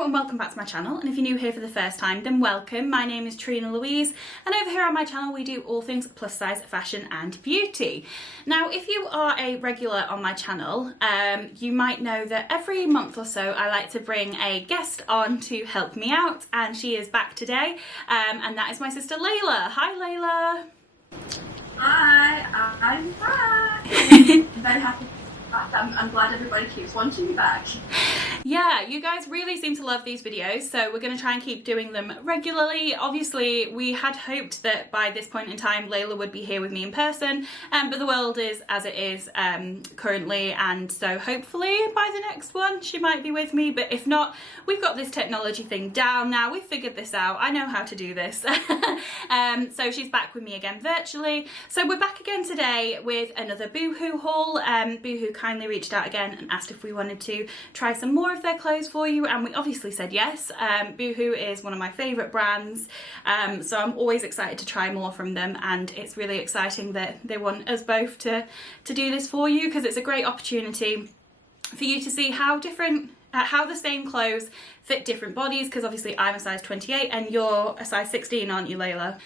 Hello and welcome back to my channel, and if you're new here for the first time then welcome. My name is Trina-Louise and over here on my channel we do all things plus size fashion and beauty. Now if you are a regular on my channel you might know that every month or so I like to bring a guest on to help me out, and she is back today and that is my sister Layla. Hi Layla. Hi, I'm back. I'm very happy to be back. I'm glad everybody keeps wanting me back. Yeah, you guys really seem to love these videos, so we're going to try and keep doing them regularly. Obviously, we had hoped that by this point in time Layla would be here with me in person, but the world is as it is currently, and so hopefully by the next one she might be with me, but if not, we've got this technology thing down now. We've figured this out. I know how to do this. So she's back with me again virtually. So we're back again today with another Boohoo haul. Boohoo kindly reached out again and asked if we wanted to try some more of their clothes for you, and we obviously said yes. Boohoo is one of my favourite brands, so I'm always excited to try more from them, and it's really exciting that they want us both to do this for you, because it's a great opportunity for you to see how different how the same clothes fit different bodies, because obviously I'm a size 28 and you're a size 16, aren't you Layla?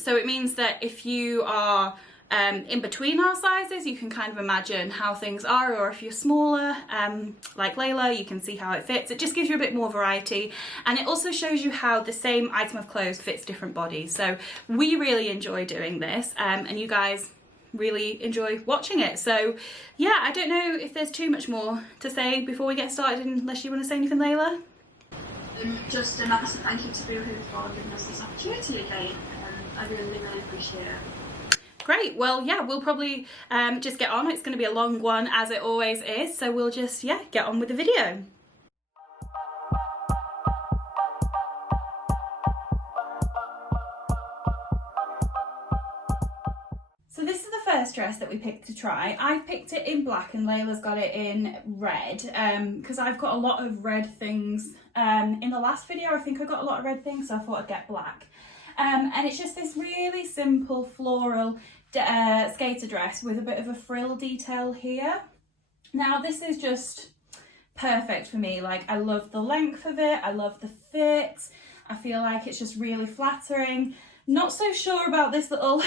So it means that if you are in between our sizes you can kind of imagine how things are, or if you're smaller like Layla you can see how it fits. It just gives you a bit more variety, and it also shows you how the same item of clothes fits different bodies. So we really enjoy doing this and you guys really enjoy watching it. So yeah, I don't know if there's too much more to say before we get started, unless you want to say anything Layla. Just a massive thank you to Boohoo for giving us this opportunity again. I really appreciate it. Great, well yeah, we'll probably just get on. It's going to be a long one as it always is, so we'll just get on with the video. So this is the first dress that we picked to try. I've picked it in black and Layla's got it in red, because I've got a lot of red things. In the last video I think I got a lot of red things, so I thought I'd get black. And it's just this really simple floral skater dress with a bit of a frill detail here. Now this is just perfect for me. Like, I love the length of it, I love the fit, I feel like it's just really flattering. Not so sure about this little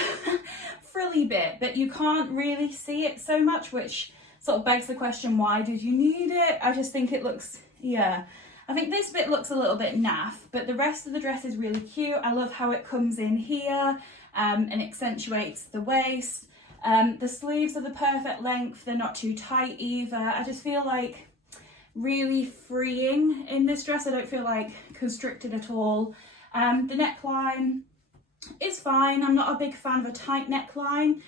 frilly bit, but you can't really see it so much, which sort of begs the question, why did you need it? I just think it looks, I think this bit looks a little bit naff, but the rest of the dress is really cute. I love how it comes in here and accentuates the waist. The sleeves are the perfect length, they're not too tight either. I just feel like really freeing in this dress. I don't feel like constricted at all. The neckline is fine. I'm not a big fan of a tight neckline,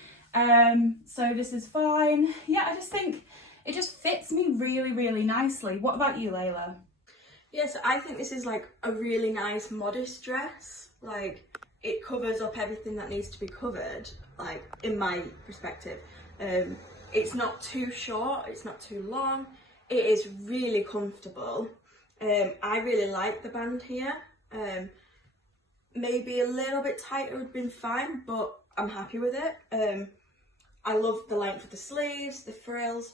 so this is fine. Yeah, I just think it just fits me really nicely. What about you, Layla? Yes, I think this is like a really nice modest dress. Like, it covers up everything that needs to be covered, like in my perspective. It's not too short, it's not too long, it is really comfortable. I really like the band here. Maybe a little bit tighter would have been fine, but I'm happy with it. I love the length of the sleeves, the frills.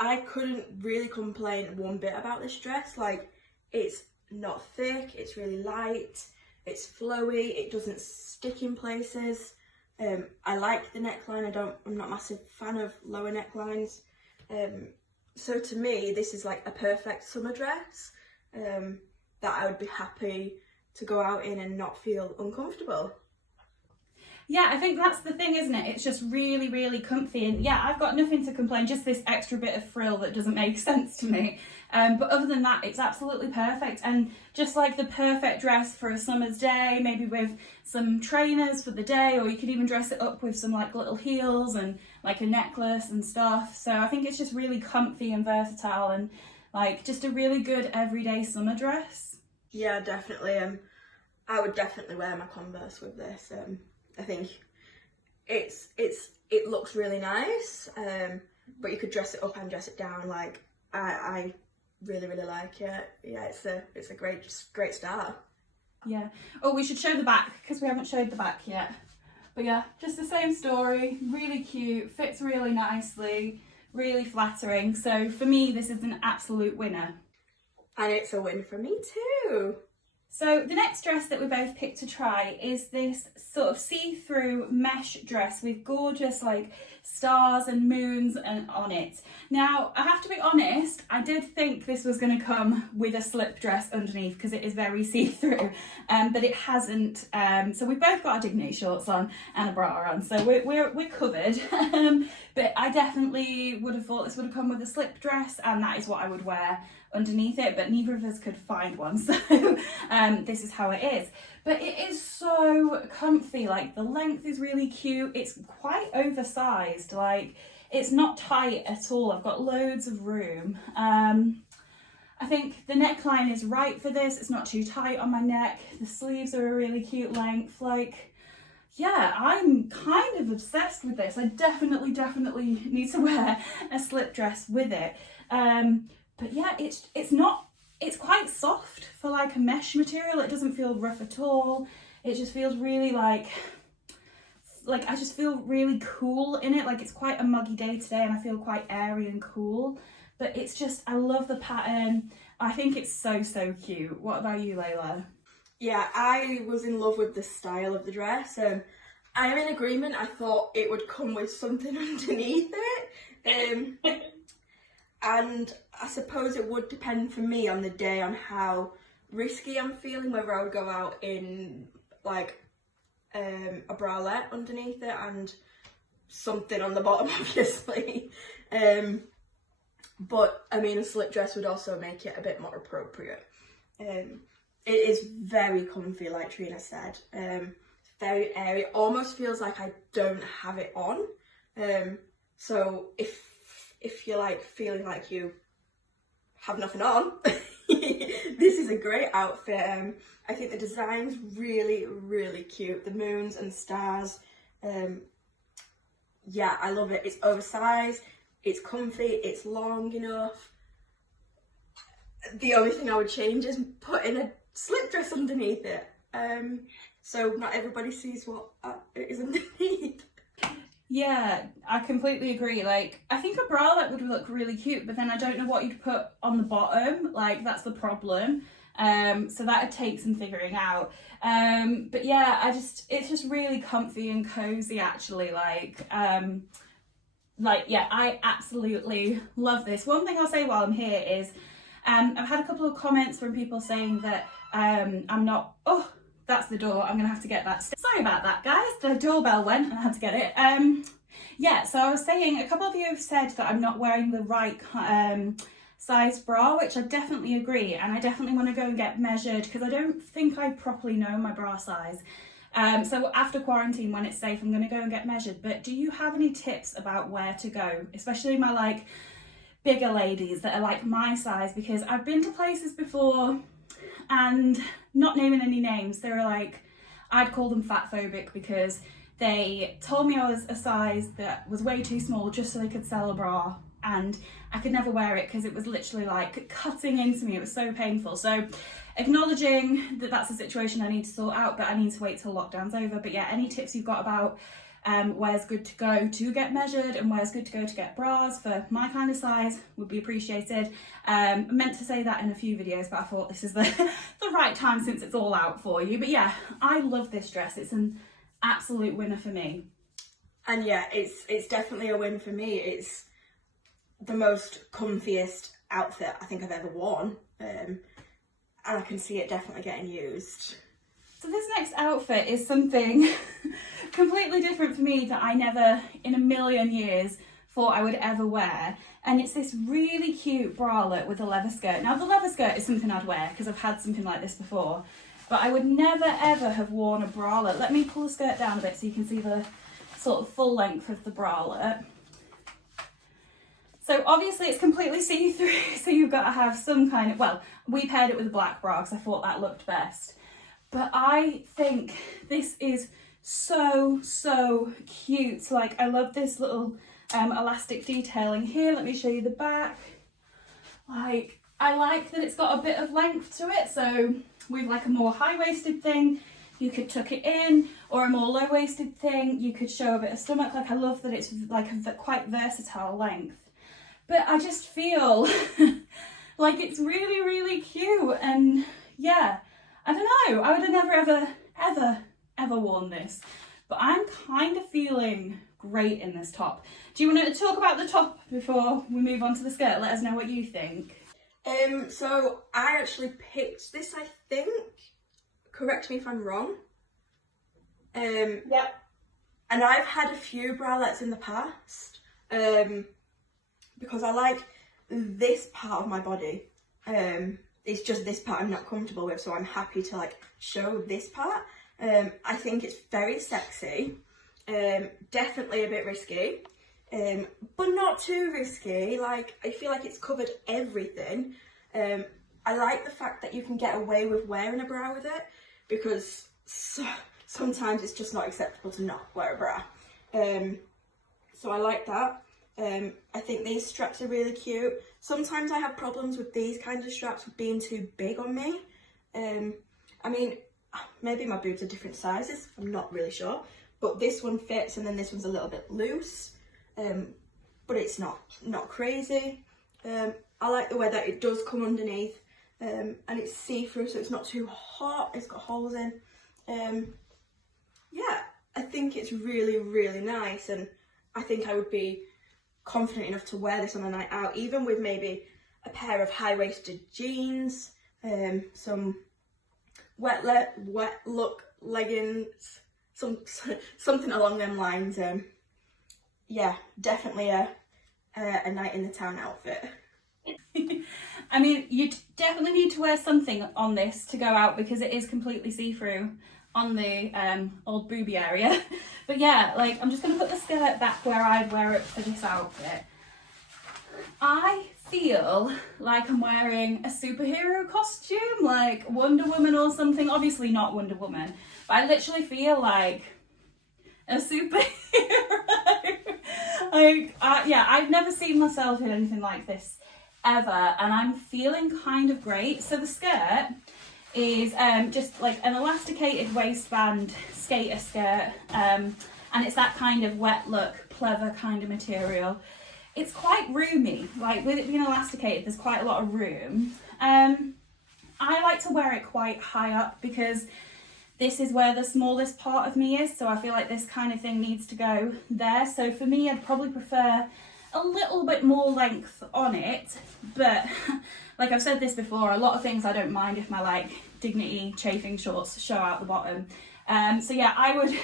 I couldn't really complain one bit about this dress. Like, it's not thick, it's really light, it's flowy, it doesn't stick in places. I like the neckline. I'm not a massive fan of lower necklines. So to me, this is like a perfect summer dress that I would be happy to go out in and not feel uncomfortable. Yeah, I think that's the thing, isn't it? It's just really comfy, and yeah, I've got nothing to complain, just this extra bit of frill that doesn't make sense to me. But other than that, it's absolutely perfect, and just like the perfect dress for a summer's day, maybe with some trainers for the day, or you could even dress it up with some like little heels and like a necklace and stuff. So I think it's just really comfy and versatile, and like just a really good everyday summer dress. Yeah, definitely. I would definitely wear my Converse with this. I think it looks really nice, but you could dress it up and dress it down. Like, I really like it. Yeah, it's a great start. Yeah. Oh, we should show the back, because we haven't showed the back yet. But yeah, just the same story. Really cute, fits really nicely, really flattering. So for me, this is an absolute winner. And it's a win for me too. So the next dress that we both picked to try is this sort of see-through mesh dress with gorgeous like stars and moons and on it. Now, I have to be honest, I did think this was going to come with a slip dress underneath because it is very see-through, but it hasn't. So we've both got our dignity shorts on and a bra on, so we're covered. But I definitely would have thought this would have come with a slip dress, and that is what I would wear underneath it, but neither of us could find one, so this is how it is. But it is so comfy, like the length is really cute, it's quite oversized, like it's not tight at all. I've got loads of room. I think the neckline is right for this, it's not too tight on my neck, the sleeves are a really cute length, like yeah, I'm kind of obsessed with this. I definitely need to wear a slip dress with it. But yeah, it's quite soft for like a mesh material. It doesn't feel rough at all. It just feels really like I just feel really cool in it. Like it's quite a muggy day today and I feel quite airy and cool. But it's just, I love the pattern. I think it's so cute. What about you, Layla? Yeah, I was in love with the style of the dress. I am in agreement. I thought it would come with something underneath it. And I suppose it would depend for me on the day on how risky I'm feeling, whether I would go out in like a bralette underneath it and something on the bottom, obviously. But I mean, a slip dress would also make it a bit more appropriate. It is very comfy, like Trina said. Very airy. It almost feels like I don't have it on. So if you're like feeling like you have nothing on, this is a great outfit. I think the design's really cute. The moons and stars. Yeah, I love it. It's oversized, it's comfy, it's long enough. The only thing I would change is putting a slip dress underneath it. So not everybody sees what it is underneath. Yeah, I completely agree. Like, I think a bralette would look really cute, but then I don't know what you'd put on the bottom. Like, that's the problem. So that'd take some figuring out. But yeah, it's just really comfy and cozy, actually. Like, yeah, I absolutely love this. One thing I'll say while I'm here is, I've had a couple of comments from people saying that I'm not, oh, that's the door, I'm gonna have to get that. Sorry about that, guys, the doorbell went and I had to get it. Yeah, so I was saying, a couple of you have said that I'm not wearing the right size bra, which I definitely agree, and I definitely want to go and get measured because I don't think I properly know my bra size. So after quarantine, when it's safe, I'm gonna go and get measured. But do you have any tips about where to go, especially my like bigger ladies that are like my size? Because I've been to places before, and not naming any names, they were like, I'd call them fat phobic because they told me I was a size that was way too small just so they could sell a bra, and I could never wear it because it was literally like cutting into me. It was so painful. So acknowledging that that's a situation I need to sort out, but I need to wait till lockdown's over. But yeah, any tips you've got about where's good to go to get measured and where's good to go to get bras for my kind of size would be appreciated. I meant to say that in a few videos, but I thought this is the right time since it's all out for you. But yeah, I love this dress. It's an absolute winner for me. And yeah, it's definitely a win for me. It's the most comfiest outfit I think I've ever worn, and I can see it definitely getting used. So this next outfit is something completely different for me that I never in a million years thought I would ever wear, and it's this really cute bralette with a leather skirt. Now the leather skirt is something I'd wear because I've had something like this before, but I would never ever have worn a bralette. Let me pull the skirt down a bit so you can see the sort of full length of the bralette. So obviously it's completely see-through, so you've got to have some kind of, well, we paired it with a black bra because I thought that looked best. But I think this is so cute. Like, I love this little elastic detailing here. Let me show you the back. Like, I like that it's got a bit of length to it. So with like a more high-waisted thing, you could tuck it in, or a more low-waisted thing, you could show a bit of stomach. Like, I love that it's like a quite versatile length. But I just feel Like, it's really, really cute. And yeah, I don't know, I would have never, ever worn this. But I'm kind of feeling great in this top. Do you want to talk about the top before we move on to the skirt? Let us know what you think. So I actually picked this, I think. Correct me if I'm wrong. Yep. And I've had a few bralettes in the past. Because I like this part of my body. It's just this part I'm not comfortable with, so I'm happy to like show this part. I think it's very sexy. Definitely a bit risky. But not too risky. Like, I feel like it's covered everything. I like the fact that you can get away with wearing a bra with it, because sometimes it's just not acceptable to not wear a bra. So I like that. I think these straps are really cute. Sometimes I have problems with these kinds of straps being too big on me. I mean, maybe my boobs are different sizes, I'm not really sure. But this one fits, and then this one's a little bit loose. But it's not crazy. I like the way that it does come underneath, and it's see-through, so it's not too hot. It's got holes in. Yeah, I think it's really, really nice, and I think I would be confident enough to wear this on a night out, even with maybe a pair of high-waisted jeans, some wet look leggings, something along them lines. Yeah, definitely a night in the town outfit. I mean, you definitely need to wear something on this to go out, because it is completely see-through on the old booby area. But yeah, like, I'm just going to put the skirt back where I'd wear it for this outfit. I feel like I'm wearing a superhero costume, like Wonder Woman or something. Obviously not Wonder Woman, but I literally feel like a superhero. Like, yeah, I've never seen myself in anything like this ever, and I'm feeling kind of great. So the skirt is just like an elasticated waistband skater skirt, and it's that kind of wet look, pleather kind of material. It's quite roomy, like with it being elasticated, there's quite a lot of room. I like to wear it quite high up, because this is where the smallest part of me is, so I feel like this kind of thing needs to go there. So for me, I'd probably prefer a little bit more length on it, but like I've said this before, a lot of things I don't mind if my like Dignity chafing shorts show out the bottom. So yeah, I would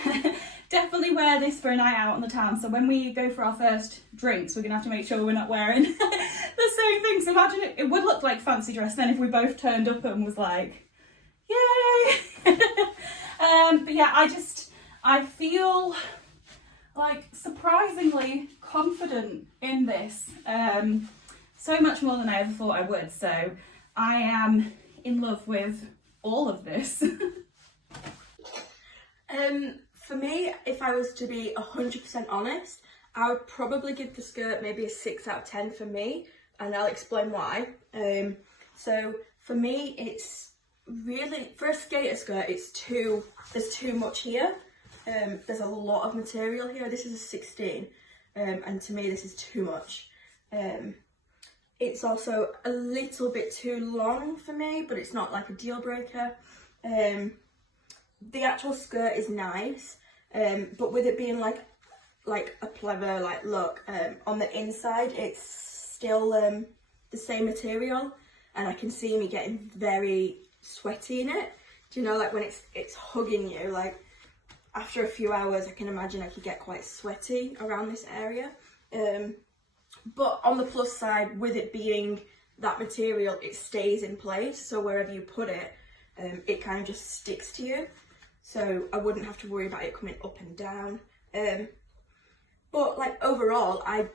definitely wear this for a night out on the town. So when we go for our first drinks, we're gonna have to make sure we're not wearing the same things. Imagine it would look like fancy dress then if we both turned up and was like, yay. But yeah, I feel like surprisingly confident in this, so much more than I ever thought I would. So I am in love with all of this. For me, if I was to be 100% honest, I would probably give the skirt maybe a 6 out of 10 for me, and I'll explain why. So for me, it's really, for a skater skirt, there's too much here. There's a lot of material here. This is a 16, and to me this is too much. It's also a little bit too long for me, but it's not like a deal breaker. The actual skirt is nice, but with it being like a pleather like look, on the inside it's still the same material, and I can see me getting very sweaty in it. Do you know, like when it's hugging you, like after a few hours I can imagine I could get quite sweaty around this area. But on the plus side, with it being that material, it stays in place, so wherever you put it, it kind of just sticks to you, so I wouldn't have to worry about it coming up and down. But like overall, I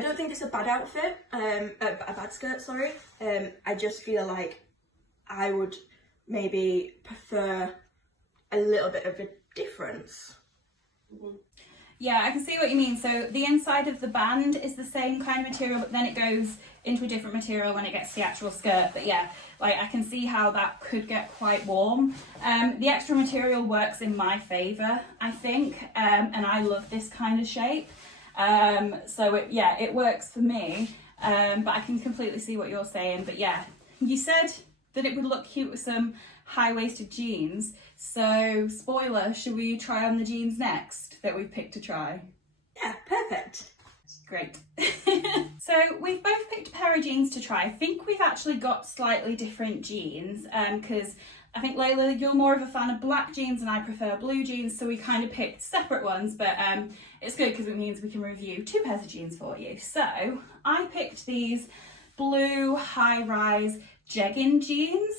don't think it's a bad outfit, a bad skirt, sorry. I just feel like I would maybe prefer a little bit of a difference. Mm-hmm. Yeah, I can see what you mean. So the inside of the band is the same kind of material, but then it goes into a different material when it gets to the actual skirt. But yeah, like I can see how that could get quite warm. The extra material works in my favour, I think, and I love this kind of shape. So it works for me. but I can completely see what you're saying. But yeah, you said that it would look cute with some high-waisted jeans. So, spoiler, should we try on the jeans next that we've picked to try? Yeah, perfect. Great. So we've both picked a pair of jeans to try. I think we've actually got slightly different jeans because I think, Layla, you're more of a fan of black jeans and I prefer blue jeans, so we kind of picked separate ones, but it's good because it means we can review two pairs of jeans for you. So I picked these blue high-rise jegging jeans.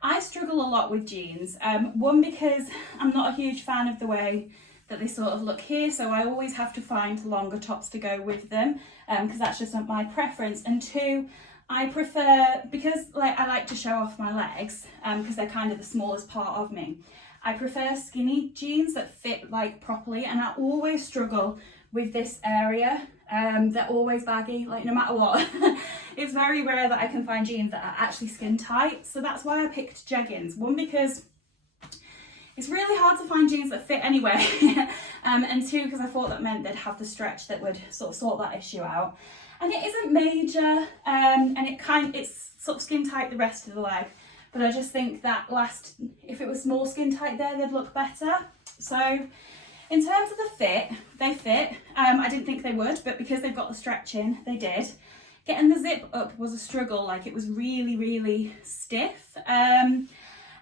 I struggle a lot with jeans. One, because I'm not a huge fan of the way that they sort of look here, so I always have to find longer tops to go with them because that's just not my preference. And two, I prefer, because I like to show off my legs because they're kind of the smallest part of me, I prefer skinny jeans that fit properly, and I always struggle with this area. They're always baggy, no matter what. It's very rare that I can find jeans that are actually skin tight, so that's why I picked jeggings. One, because it's really hard to find jeans that fit anyway, and two, because I thought that meant they'd have the stretch that would sort of sort that issue out. And it isn't major, and it's sort of skin tight the rest of the leg, but I just think that if it was more skin tight there, they'd look better. So in terms of the fit, they fit. I didn't think they would, but because they've got the stretching, they did. Getting the zip up was a struggle, it was really, really stiff.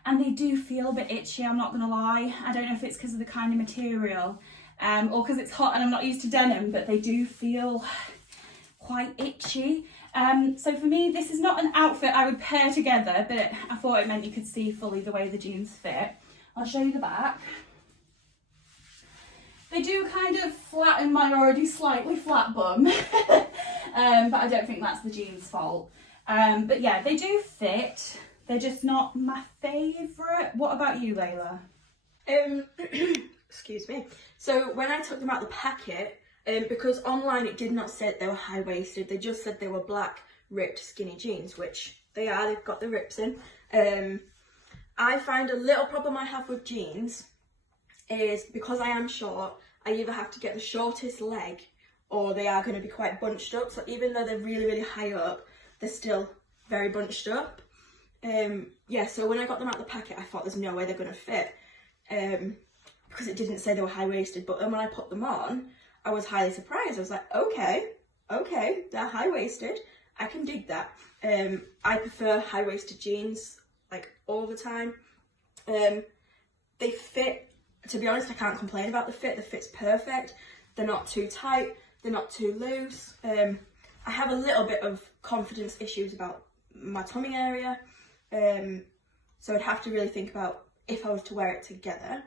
And they do feel a bit itchy, I'm not gonna lie. I don't know if it's because of the kind of material or because it's hot and I'm not used to denim, but they do feel quite itchy. So for me, this is not an outfit I would pair together, but I thought it meant you could see fully the way the jeans fit. I'll show you the back. They do kind of flatten my already slightly flat bum, but I don't think that's the jeans' fault. But yeah, they do fit. They're just not my favourite. What about you, Layla? Excuse me. So when I took them out of the packet, because online it did not say they were high-waisted, they just said they were black, ripped, skinny jeans, which they are, they've got the rips in. I find a little problem I have with jeans is because I am short, I either have to get the shortest leg or they are going to be quite bunched up. So even though they're really, really high up, they're still very bunched up. Yeah, so when I got them out of the packet, I thought there's no way they're going to fit because it didn't say they were high-waisted. But then when I put them on, I was highly surprised. I was like, okay, they're high-waisted. I can dig that. I prefer high-waisted jeans all the time. They fit. To be honest, I can't complain about the fit. The fit's perfect. They're not too tight. They're not too loose. I have a little bit of confidence issues about my tummy area. So I'd have to really think about if I was to wear it together.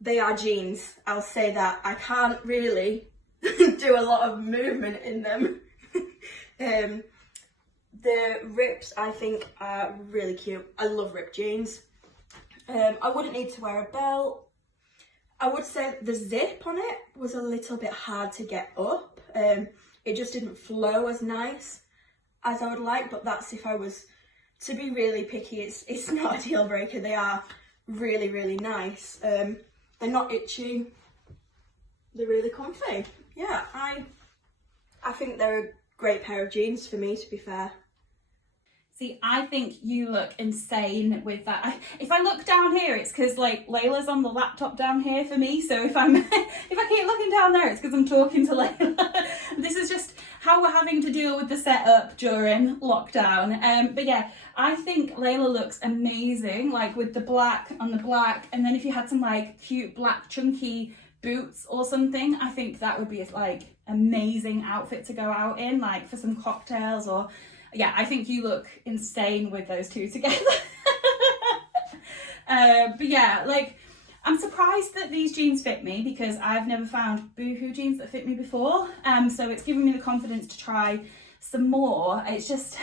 They are jeans, I'll say that. I can't really do a lot of movement in them. The rips, I think, are really cute. I love ripped jeans. I wouldn't need to wear a belt. I would say the zip on it was a little bit hard to get up. It just didn't flow as nice as I would like, but that's if I was to be really picky. It's not a deal breaker. They are really, really nice. They're not itchy. They're really comfy. Yeah, I think they're a great pair of jeans for me, to be fair. See, I think you look insane with that. If I look down here, it's because Layla's on the laptop down here for me. So if I keep looking down there, it's because I'm talking to Layla. This is just how we're having to deal with the setup during lockdown. But yeah, I think Layla looks amazing, with the black on the black, and then if you had some cute black chunky boots or something, I think that would be amazing outfit to go out in, for some cocktails or. Yeah, I think you look insane with those two together. But yeah, I'm surprised that these jeans fit me because I've never found Boohoo jeans that fit me before. So it's given me the confidence to try some more. It's just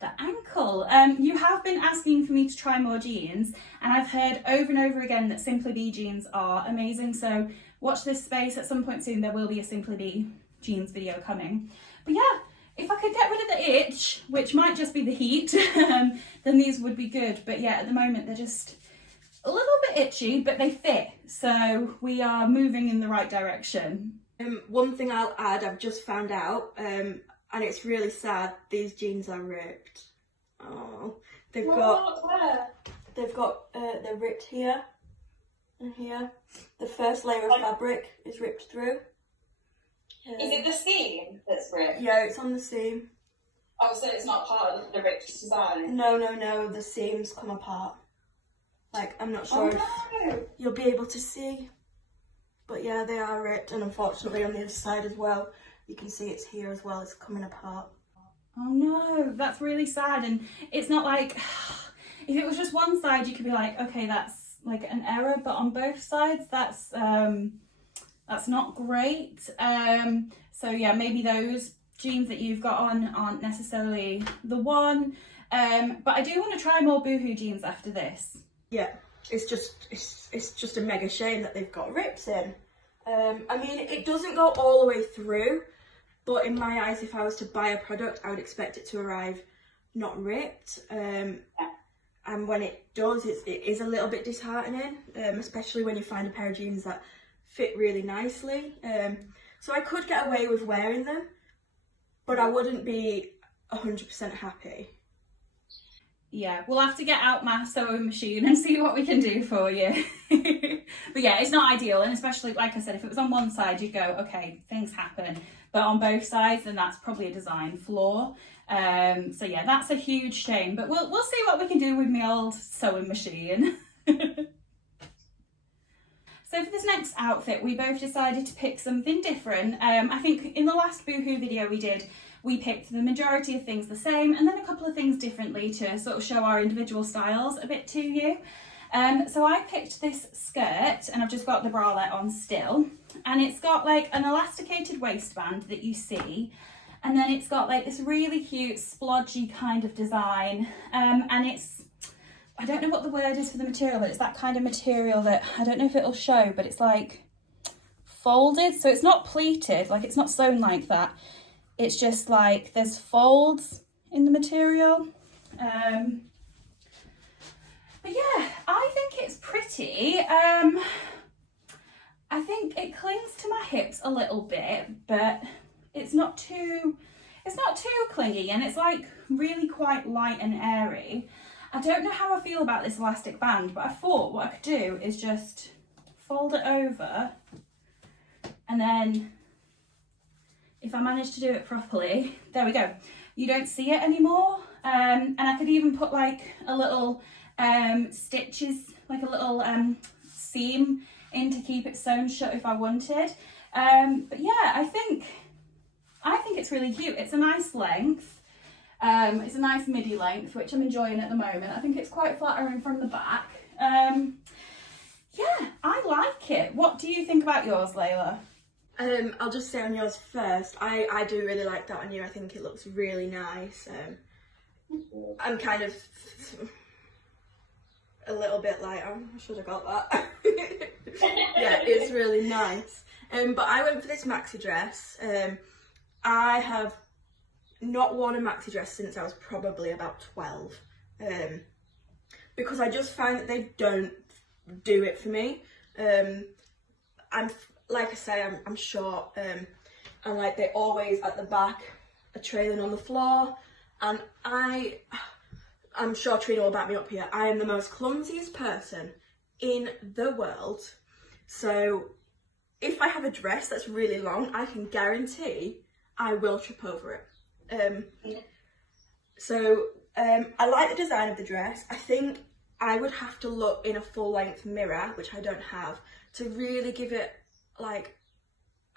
the ankle. You have been asking for me to try more jeans, and I've heard over and over again that Simply Be jeans are amazing. So watch this space. At some point soon, there will be a Simply Be jeans video coming. But yeah. If I could get rid of the itch, which might just be the heat, then these would be good. But yeah, at the moment they're just a little bit itchy, but they fit. So we are moving in the right direction. One thing I'll add, I've just found out, and it's really sad, these jeans are ripped. Oh, they're ripped here and here. The first layer of fabric is ripped through. Is it the seam that's ripped? Yeah, it's on the seam. Oh, so it's not part of the ripped design? No, the seams come apart. Like, I'm not sure if you'll be able to see. But yeah, they are ripped, and unfortunately on the other side as well, you can see it's here as well, it's coming apart. Oh no, that's really sad. And it's not like, if it was just one side, you could be like, okay, that's like an error, but on both sides, that's not great. So yeah, maybe those jeans that you've got on aren't necessarily the one. But I do want to try more Boohoo jeans after this. Yeah, it's just a mega shame that they've got rips in. I mean, it doesn't go all the way through, but in my eyes, if I was to buy a product, I would expect it to arrive not ripped. And when it does, it is a little bit disheartening, especially when you find a pair of jeans that fit really nicely. So I could get away with wearing them, but I wouldn't be 100% happy. Yeah, we'll have to get out my sewing machine and see what we can do for you. But yeah, it's not ideal, and especially, like I said, if it was on one side, you'd go, okay, things happen. But on both sides, then that's probably a design flaw. So yeah, that's a huge shame, but we'll see what we can do with my old sewing machine. So for this next outfit, we both decided to pick something different. I think in the last Boohoo video we picked the majority of things the same, and then a couple of things differently to sort of show our individual styles a bit to you. So I picked this skirt, and I've just got the bralette on still, and it's got like an elasticated waistband that you see, and then it's got like this really cute splodgy kind of design, and it's, I don't know what the word is for the material, but it's that kind of material that, I don't know if it'll show, but it's like folded, so it's not pleated, like it's not sewn like that. It's just like there's folds in the material. But yeah, I think it's pretty. I think it clings to my hips a little bit, but it's not too clingy, and it's like really quite light and airy. I don't know how I feel about this elastic band, but I thought what I could do is just fold it over, and then if I manage to do it properly, there we go. You don't see it anymore. And I could even put like a little stitches, like a little seam in to keep it sewn shut if I wanted. But yeah, I think it's really cute. It's a nice length. It's a nice midi length, which I'm enjoying at the moment. I think it's quite flattering from the back. Yeah, I like it. What do you think about yours, Layla? I'll just say on yours first, I do really like that on you. I think it looks really nice. I'm kind of a little bit like, oh, I should have got that. Yeah, it's really nice. But I went for this maxi dress. I have not worn a maxi dress since I was probably about 12. Because I just find that they don't do it for me. Like I say, I'm short, and like they always at the back are trailing on the floor, and I'm sure Trina will back me up here, I am the most clumsiest person in the world. So if I have a dress that's really long, I can guarantee I will trip over it. I like the design of the dress. I think I would have to look in a full length mirror, which I don't have, to really give it like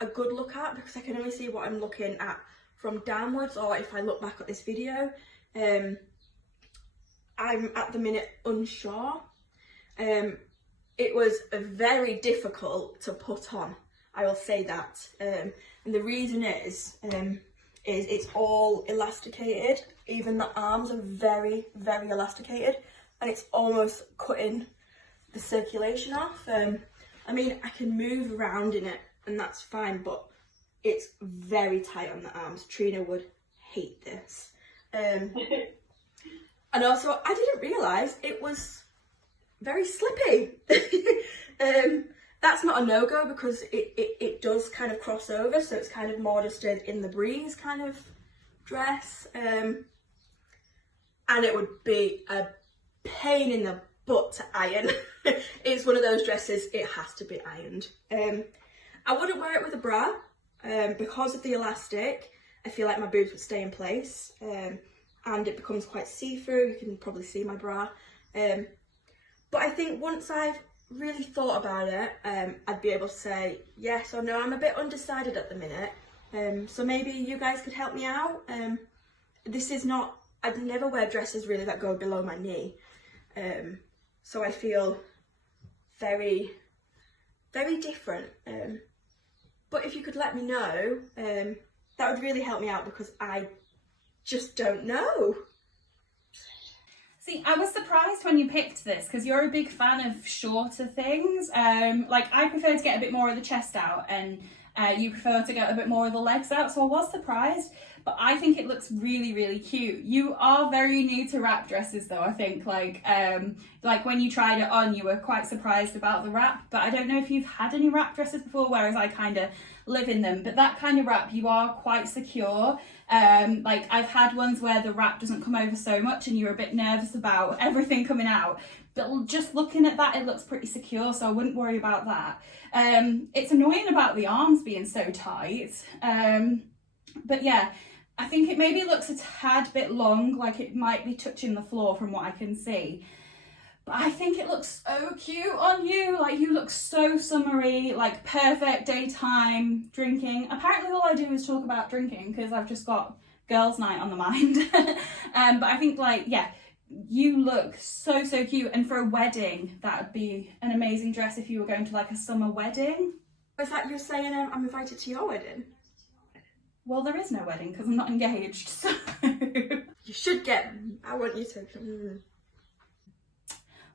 a good look at, because I can only see what I'm looking at from downwards, or if I look back at this video. I'm at the minute unsure. It was very difficult to put on, I will say that, and the reason is it's all elasticated. Even the arms are very, very elasticated, and it's almost cutting the circulation off. I mean, I can move around in it and that's fine, but it's very tight on the arms. Trina would hate this. And also, I didn't realise it was very slippy. And that's not a no-go because it does kind of cross over, so it's kind of more just an in the breeze kind of dress. And it would be a pain in the butt to iron. It's one of those dresses, it has to be ironed. I wouldn't wear it with a bra because of the elastic. I feel like my boobs would stay in place, and it becomes quite see-through. You can probably see my bra. But I think once I've really thought about it, I'd be able to say yes or no. I'm a bit undecided at the minute, so maybe you guys could help me out. This is not, I'd never wear dresses really that go below my knee, so I feel very, very different. But if you could let me know, that would really help me out because I just don't know. See, I was surprised when you picked this because you're a big fan of shorter things. Like I prefer to get a bit more of the chest out, and you prefer to get a bit more of the legs out, so I was surprised. But I think it looks really, really cute. You are very new to wrap dresses though, I think. Like when you tried it on, you were quite surprised about the wrap, but I don't know if you've had any wrap dresses before, whereas I kind of live in them. But that kind of wrap, you are quite secure. Like I've had ones where the wrap doesn't come over so much and you're a bit nervous about everything coming out. But just looking at that, it looks pretty secure, so I wouldn't worry about that. It's annoying about the arms being so tight. But yeah, I think it maybe looks a tad bit long, like it might be touching the floor from what I can see. But I think it looks so cute on you. Like you look so summery, like perfect daytime drinking. Apparently all I do is talk about drinking because I've just got girls' night on the mind. But I think like, yeah, you look so, so cute. And for a wedding, that would be an amazing dress if you were going to like a summer wedding. Is that you're saying I'm invited to your wedding? Well, there is no wedding because I'm not engaged, so... You should get... I want you to...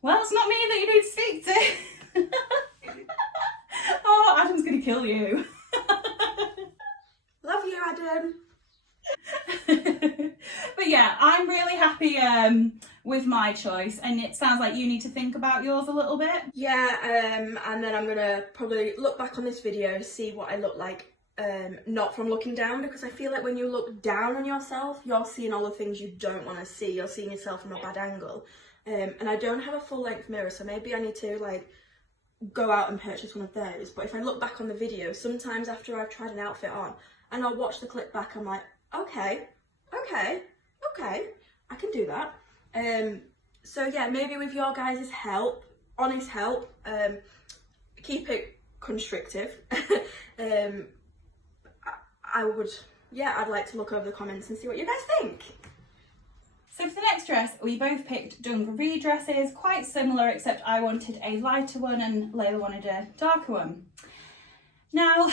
Well, it's not me that you need to speak to. Oh, Adam's going to kill you. Love you, Adam. But yeah, I'm really happy with my choice, and it sounds like you need to think about yours a little bit. Yeah, and then I'm going to probably look back on this video, see what I look like. Not from looking down, because I feel like when you look down on yourself, you're seeing all the things you don't want to see. You're seeing yourself from a bad angle. And I don't have a full length mirror, so maybe I need to like go out and purchase one of those. But if I look back on the video, sometimes after I've tried an outfit on and I'll watch the clip back, I'm like, okay, I can do that. So yeah, maybe with your guys' help, honest help, keep it constrictive. I'd like to look over the comments and see what you guys think. So for the next dress, we both picked Dungaree dresses, quite similar, except I wanted a lighter one and Layla wanted a darker one. Now,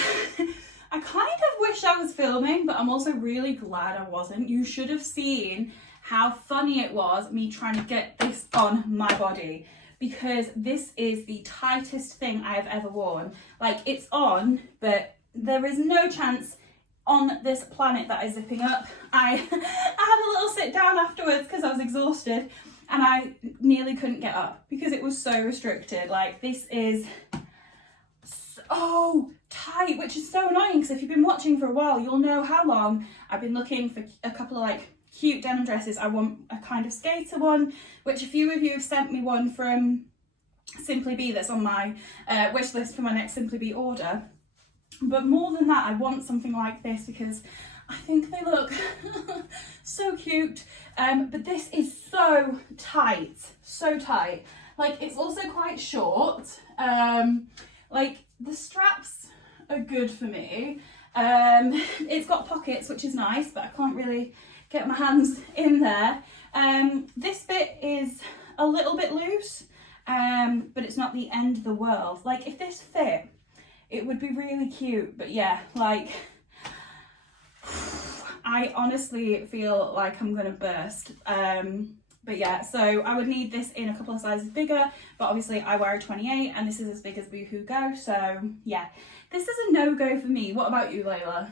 I kind of wish I was filming, but I'm also really glad I wasn't. You should have seen how funny it was, me trying to get this on my body, because this is the tightest thing I've ever worn. Like, it's on, but there is no chance on this planet that is zipping up. I had a little sit down afterwards because I was exhausted and I nearly couldn't get up because it was so restricted. Like, this is so tight, which is so annoying because if you've been watching for a while, you'll know how long I've been looking for a couple of like cute denim dresses. I want a kind of skater one, which a few of you have sent me one from Simply Be that's on my wish list for my next Simply Be order. But more than that, I want something like this because I think they look so cute. But this is so tight, so tight. Like, it's also quite short. Like, the straps are good for me. It's got pockets, which is nice, but I can't really get my hands in there. This bit is a little bit loose, but it's not the end of the world. Like, if this fit, it would be really cute, but yeah, like, I honestly feel like I'm gonna burst. But yeah, so I would need this in a couple of sizes bigger, but obviously I wear a 28 and this is as big as Boohoo go, so yeah. This is a no-go for me. What about you, Layla?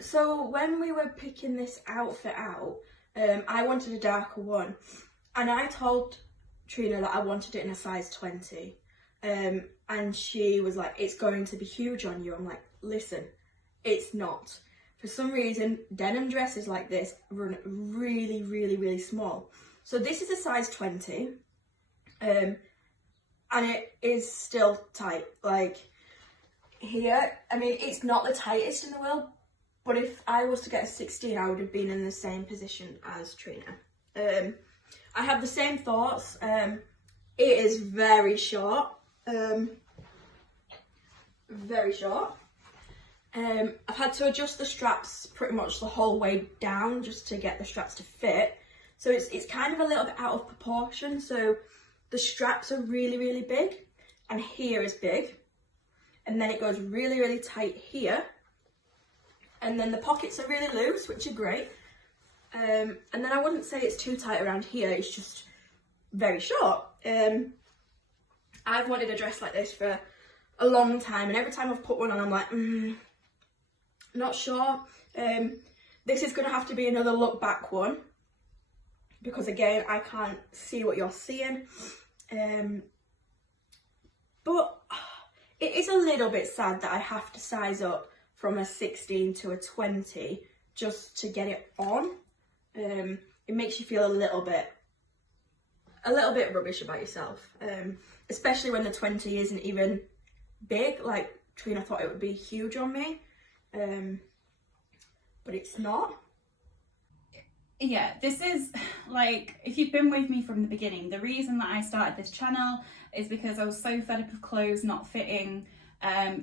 So when we were picking this outfit out, I wanted a darker one, and I told Trina that I wanted it in a size 20. and she was like, it's going to be huge on you. I'm like, listen, it's not. For some reason, denim dresses like this run really, really, really small. So this is a size 20, and it is still tight. Like here, I mean, it's not the tightest in the world, but if I was to get a 16, I would have been in the same position as Trina. I have the same thoughts. It is very short, very short. I've had to adjust the straps pretty much the whole way down just to get the straps to fit. So it's kind of a little bit out of proportion. So the straps are really, really big, and here is big. And then it goes really, really tight here. And then the pockets are really loose, which are great. And then I wouldn't say it's too tight around here, it's just very short. I've wanted a dress like this for a long time, and every time I've put one on, I'm like, not sure. This is going to have to be another look back one, because again, I can't see what you're seeing. But it is a little bit sad that I have to size up from a 16 to a 20 just to get it on. It makes you feel a little bit rubbish about yourself, especially when the 20 isn't even big. Like Trina thought it would be huge on me, but it's not. Yeah, this is like, if you've been with me from the beginning, the reason that I started this channel is because I was so fed up of clothes not fitting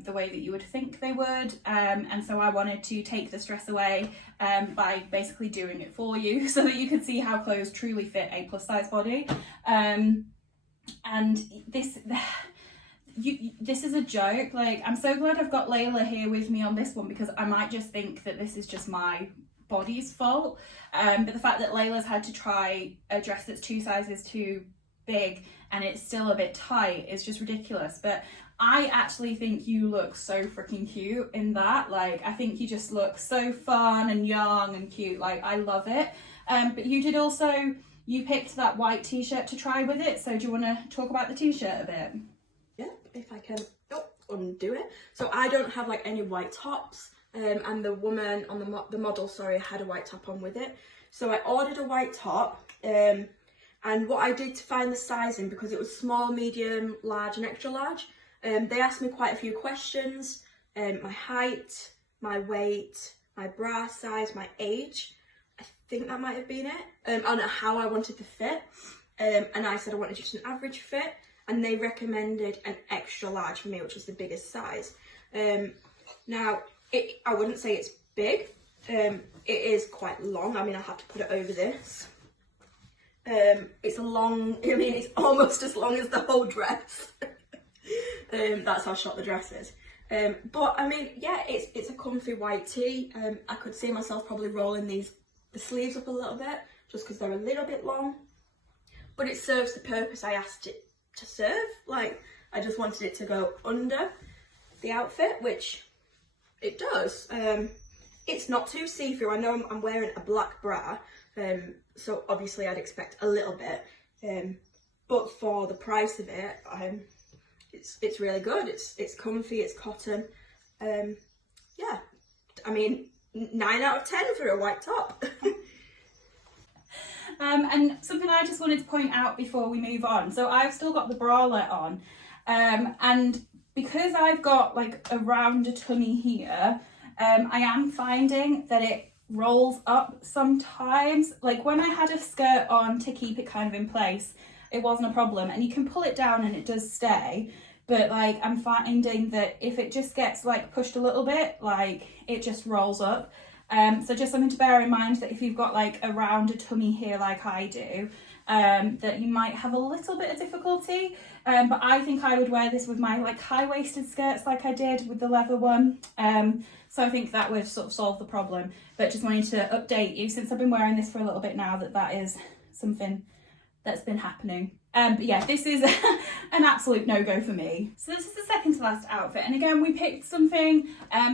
the way that you would think they would, and so I wanted to take the stress away by basically doing it for you so that you could see how clothes truly fit a plus size body. And this is a joke. Like, I'm so glad I've got Layla here with me on this one, because I might just think that this is just my body's fault, but the fact that Layla's had to try a dress that's 2 sizes too big and it's still a bit tight is just ridiculous. But I actually think you look so freaking cute in that. Like, I think you just look so fun and young and cute. Like, I love it. But you did also, you picked that white t-shirt to try with it, so do you want to talk about the t-shirt a bit? Yeah, if I can undo it. So I don't have like any white tops, and the woman on the model, sorry, had a white top on with it. So I ordered a white top, and what I did to find the sizing, because it was small, medium, large and extra large, they asked me quite a few questions, my height, my weight, my bra size, my age, I think that might have been it, and how I wanted the fit, and I said I wanted just an average fit, and they recommended an extra large for me, which was the biggest size. Now, I wouldn't say it's big, it is quite long. I mean, I have to put it over this. It's long, I mean, it's almost as long as the whole dress. That's how short the dress is. But I mean, yeah, it's a comfy white tee. I could see myself probably rolling the sleeves up a little bit, just because they're a little bit long. But it serves the purpose I asked it to serve. Like, I just wanted it to go under the outfit, which it does. It's not too see-through. I know I'm wearing a black bra, so obviously I'd expect a little bit, but for the price of it, it's really good. It's comfy, it's cotton. Yeah, I mean, 9 out of 10 for a white top. And something I just wanted to point out before we move on. So I've still got the bralette on, and because I've got like a rounder tummy here, I am finding that it rolls up sometimes. Like when I had a skirt on to keep it kind of in place, it wasn't a problem, and you can pull it down and it does stay. But like, I'm finding that if it just gets like pushed a little bit, like it just rolls up. So just something to bear in mind, that if you've got like a rounder tummy here like I do, that you might have a little bit of difficulty. But I think I would wear this with my like high-waisted skirts like I did with the leather one. So I think that would sort of solve the problem. But just wanted to update you, since I've been wearing this for a little bit now, that is something that's been happening. But yeah, this is an absolute no-go for me. So this is the second to last outfit, and again we picked something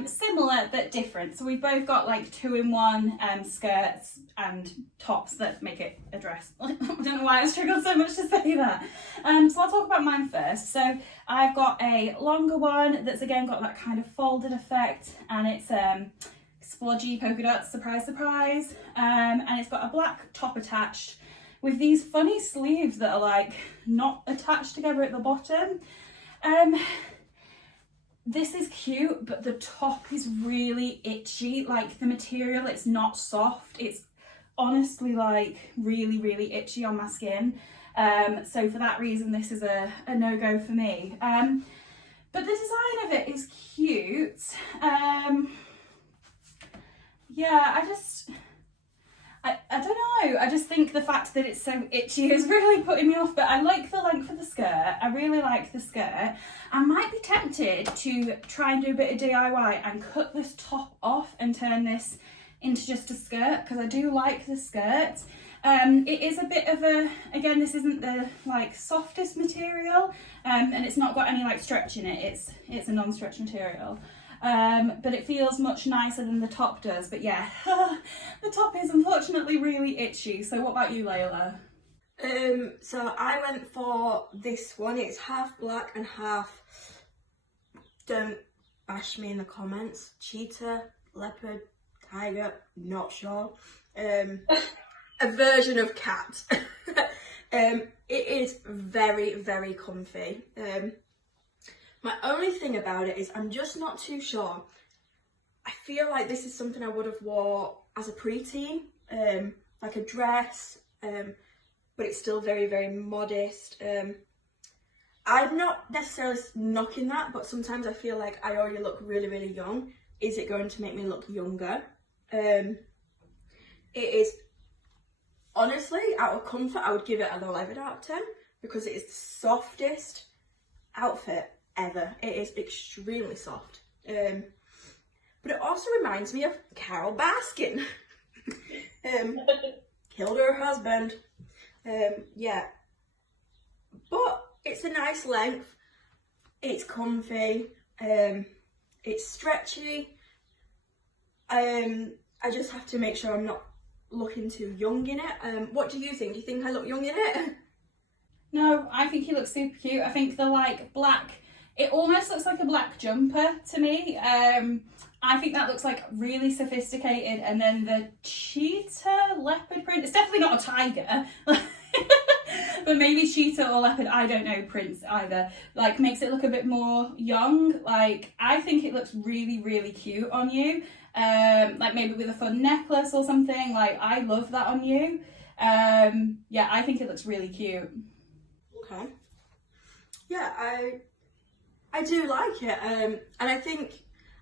similar but different. So we've both got like 2-in-1 skirts and tops that make it a dress. I don't know why I struggled so much to say that. So I'll talk about mine first. So I've got a longer one that's again got that kind of folded effect, and it's splodgy polka dots, surprise surprise, and it's got a black top attached with these funny sleeves that are like not attached together at the bottom. This is cute, but the top is really itchy. Like the material, it's not soft. It's honestly like really itchy on my skin. So for that reason, this is a no-go for me. But the design of it is cute. Yeah, I don't know, I just think the fact that it's so itchy is really putting me off, but I like the length of the skirt. I really like the skirt. I might be tempted to try and do a bit of DIY and cut this top off and turn this into just a skirt, because I do like the skirt. It is a bit of a, again, this isn't the like softest material, and it's not got any like stretch in it. It's a non-stretch material. But it feels much nicer than the top does. But yeah, the top is unfortunately really itchy. So what about you, Layla? So I went for this one. It's half black and half, don't bash me in the comments, cheetah, leopard, tiger, not sure. A version of cat. It is very comfy. My only thing about it is I'm just not too sure. I feel like this is something I would have wore as a preteen, like a dress, but it's still very modest. I'm not necessarily knocking that, but sometimes I feel like I already look really young. Is it going to make me look younger? It is, honestly, out of comfort, I would give it an 11 out of 10 because it is the softest outfit ever. It is extremely soft. But it also reminds me of Carol Baskin. Killed her husband. Yeah. But it's a nice length. It's comfy. It's stretchy. I just have to make sure I'm not looking too young in it. What do you think? Do you think I look young in it? No, I think you look super cute. I think the like black, it almost looks like a black jumper to me. I think that looks like really sophisticated. And then the cheetah leopard print, it's definitely not a tiger. But maybe cheetah or leopard, I don't know, prints either. Like makes it look a bit more young. Like I think it looks really cute on you. Like maybe with a fun necklace or something. Like I love that on you. Yeah, I think it looks really cute. Okay. Yeah, I do like it. And I think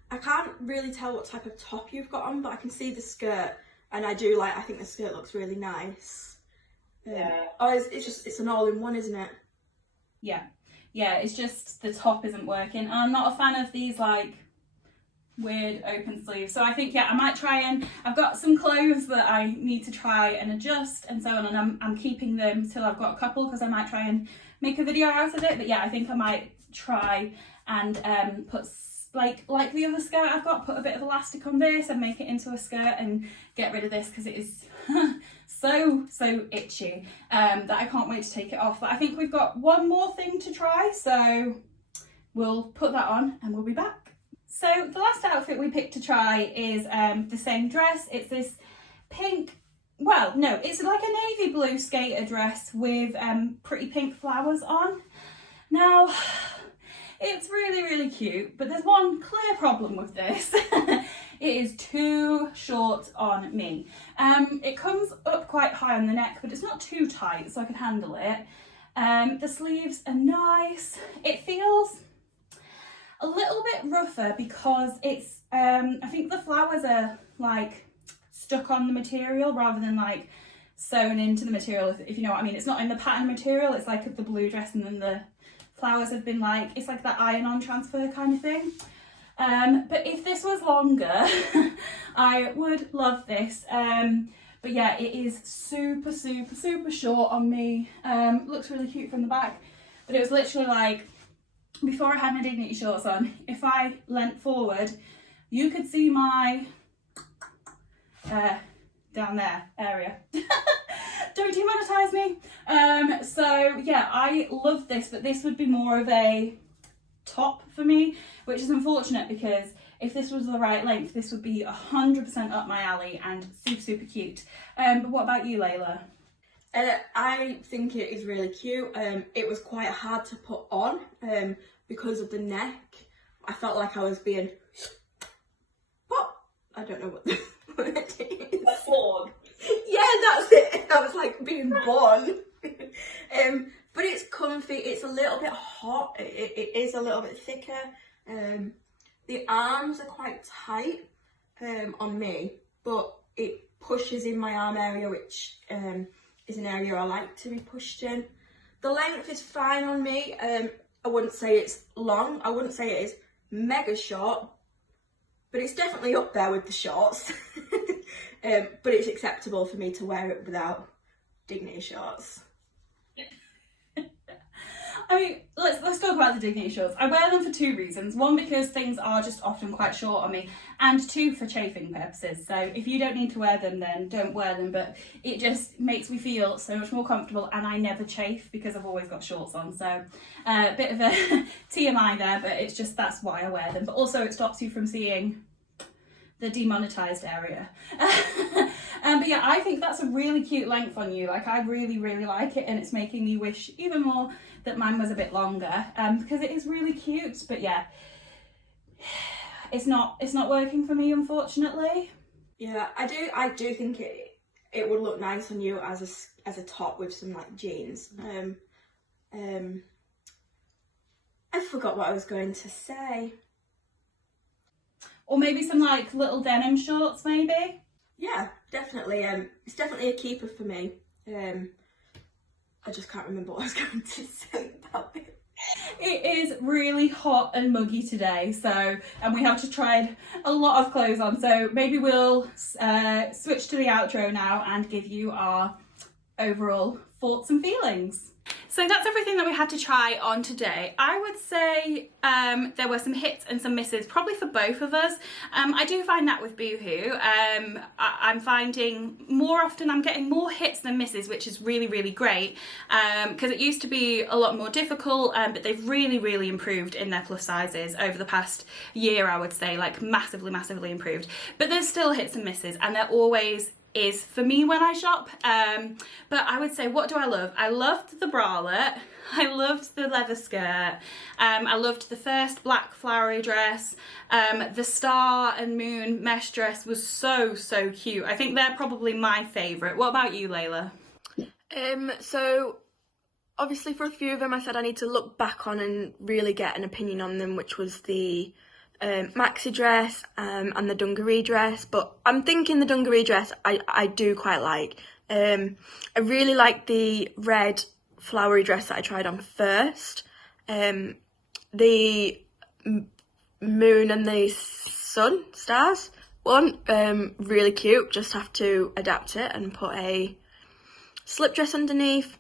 I can't really tell what type of top you've got on, but I can see the skirt, and I think the skirt looks really nice. Yeah. Oh, it's an all-in-one, isn't it? Yeah, it's just the top isn't working. And I'm not a fan of these like weird open sleeves. So I think, yeah, I might try and, I've got some clothes that I need to try and adjust and so on, and I'm keeping them till I've got a couple because I might try and make a video out of it. But yeah, I think I might try and put like the other skirt I've got, put a bit of elastic on this and make it into a skirt and get rid of this because it is so itchy that I can't wait to take it off. But I think we've got one more thing to try, so we'll put that on and we'll be back. So the last outfit we picked to try is the same dress. It's this pink, well no, it's like a navy blue skater dress with pretty pink flowers on. Now it's really cute, but there's one clear problem with this. It is too short on me. It comes up quite high on the neck, but it's not too tight, so I can handle it. The sleeves are nice. It feels a little bit rougher because it's, I think the flowers are like stuck on the material rather than like sewn into the material, if you know what I mean. It's not in the pattern material, it's like the blue dress and then the flowers have been like, it's like that iron-on transfer kind of thing. But if this was longer, I would love this. But yeah, it is super, super, super short on me. Looks really cute from the back, but it was literally like, before I had my Dignity shorts on, if I leant forward, you could see my down there area. Don't demonetize me. So yeah, I love this, but this would be more of a top for me, which is unfortunate because if this was the right length, this would be 100% up my alley and super, super cute. But what about you, Layla? I think it is really cute. It was quite hard to put on because of the neck. I felt like I was being pop. I don't know what the word is. Born. Yeah, that's it. I was like being born. But it's comfy. It's a little bit hot. It is a little bit thicker. The arms are quite tight on me, but it pushes in my arm area, which is an area I like to be pushed in. The length is fine on me. I wouldn't say it's long. I wouldn't say it is mega short, but it's definitely up there with the shorts. But it's acceptable for me to wear it without Dignity shorts. I mean, let's talk about the Dignity shorts. I wear them for two reasons. One, because things are just often quite short on me, and two, for chafing purposes. So if you don't need to wear them, then don't wear them, but it just makes me feel so much more comfortable, and I never chafe because I've always got shorts on. So a bit of a TMI there, but it's just, that's why I wear them. But also it stops you from seeing the demonetized area. But yeah, I think that's a really cute length on you. Like, I really, really like it, and it's making me wish even more that mine was a bit longer, because it is really cute. But yeah, it's not working for me, unfortunately. Yeah, I do think it would look nice on you as a top with some like jeans. I forgot what I was going to say. Or maybe some like little denim shorts, maybe. Yeah, definitely. It's definitely a keeper for me. I just can't remember what I was going to say about it. It is really hot and muggy today, and we have to try a lot of clothes on, so maybe we'll switch to the outro now and give you our overall thoughts and feelings. So that's everything that we had to try on today. I would say there were some hits and some misses, probably for both of us. I do find that with Boohoo. I'm finding more often I'm getting more hits than misses, which is really, really great, because it used to be a lot more difficult, but they've really, really improved in their plus sizes over the past year, I would say, like massively, massively improved. But there's still hits and misses, and they're always is for me when I shop. But I would say, what do I love? I loved the bralette. I loved the leather skirt. I loved the first black flowery dress. The star and moon mesh dress was so, so cute. I think they're probably my favourite. What about you, Layla? So obviously for a few of them I said I need to look back on and really get an opinion on them, which was the maxi dress and the dungaree dress, but I'm thinking the dungaree dress I do quite like. I really like the red flowery dress that I tried on first. The moon and the stars one, really cute, just have to adapt it and put a slip dress underneath.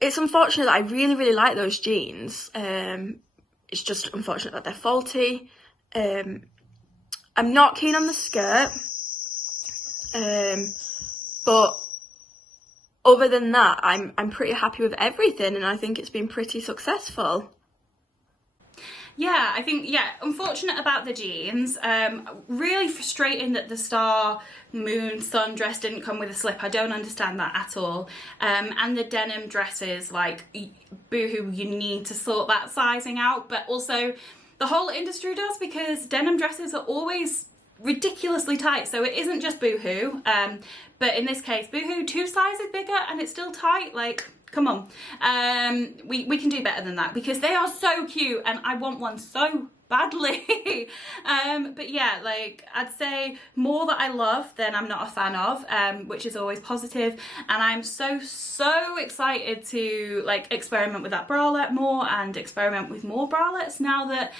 It's unfortunate that I really, really like those jeans. It's just unfortunate that they're faulty. I'm not keen on the skirt, but other than that, I'm pretty happy with everything, and I think it's been pretty successful. Yeah, I think, yeah, unfortunate about the jeans. Really frustrating that the star, moon, sun dress didn't come with a slip. I don't understand that at all. And the denim dresses, like, Boohoo, you need to sort that sizing out, but also the whole industry does, because denim dresses are always ridiculously tight. So it isn't just Boohoo, but in this case, Boohoo 2 sizes bigger and it's still tight. Like, come on. We can do better than that, because they are so cute and I want one so badly. But yeah, like, I'd say more that I love than I'm not a fan of, which is always positive. And I'm so excited to like experiment with that bralette more and experiment with more bralettes now that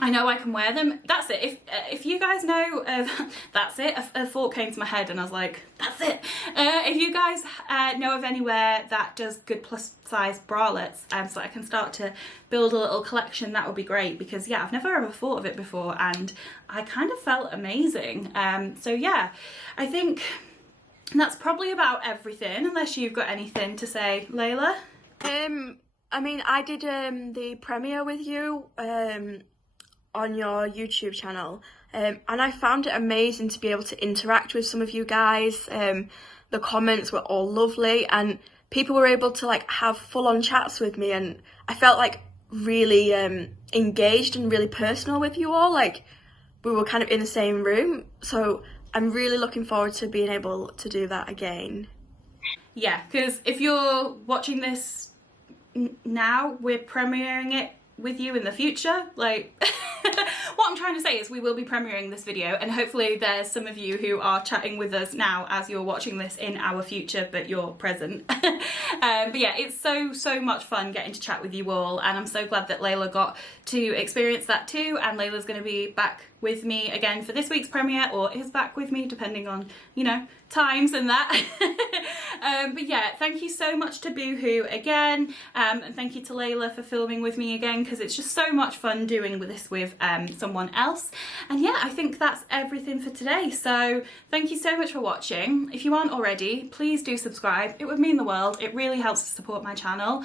I know I can wear them. That's it. If you guys know, that's it. A thought came to my head and I was like, that's it. If you guys know of anywhere that does good plus size bralettes, so I can start to build a little collection, that would be great, because yeah, I've never ever thought of it before and I kind of felt amazing. So yeah, I think that's probably about everything, unless you've got anything to say, Layla. I mean, I did the premiere with you on your YouTube channel, and I found it amazing to be able to interact with some of you guys. The comments were all lovely and people were able to like have full-on chats with me, and I felt like really engaged and really personal with you all, like we were kind of in the same room. So I'm really looking forward to being able to do that again. Yeah, because if you're watching this now, we're premiering it with you in the future. Like what I'm trying to say is we will be premiering this video, and hopefully there's some of you who are chatting with us now as you're watching this in our future, but you're present. But yeah, it's so much fun getting to chat with you all, and I'm so glad that Layla got to experience that too, and Layla's going to be back with me again for this week's premiere, or is back with me depending on, you know, times and that. But yeah, thank you so much to Boohoo again, and thank you to Layla for filming with me again, because it's just so much fun doing this with someone else. And yeah, I think that's everything for today, so thank you so much for watching. If you aren't already, please do subscribe, it would mean the world. It really helps to support my channel.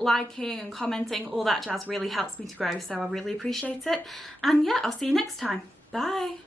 Liking and commenting, all that jazz really helps me to grow, so I really appreciate it. And yeah, I'll see you next time. Bye.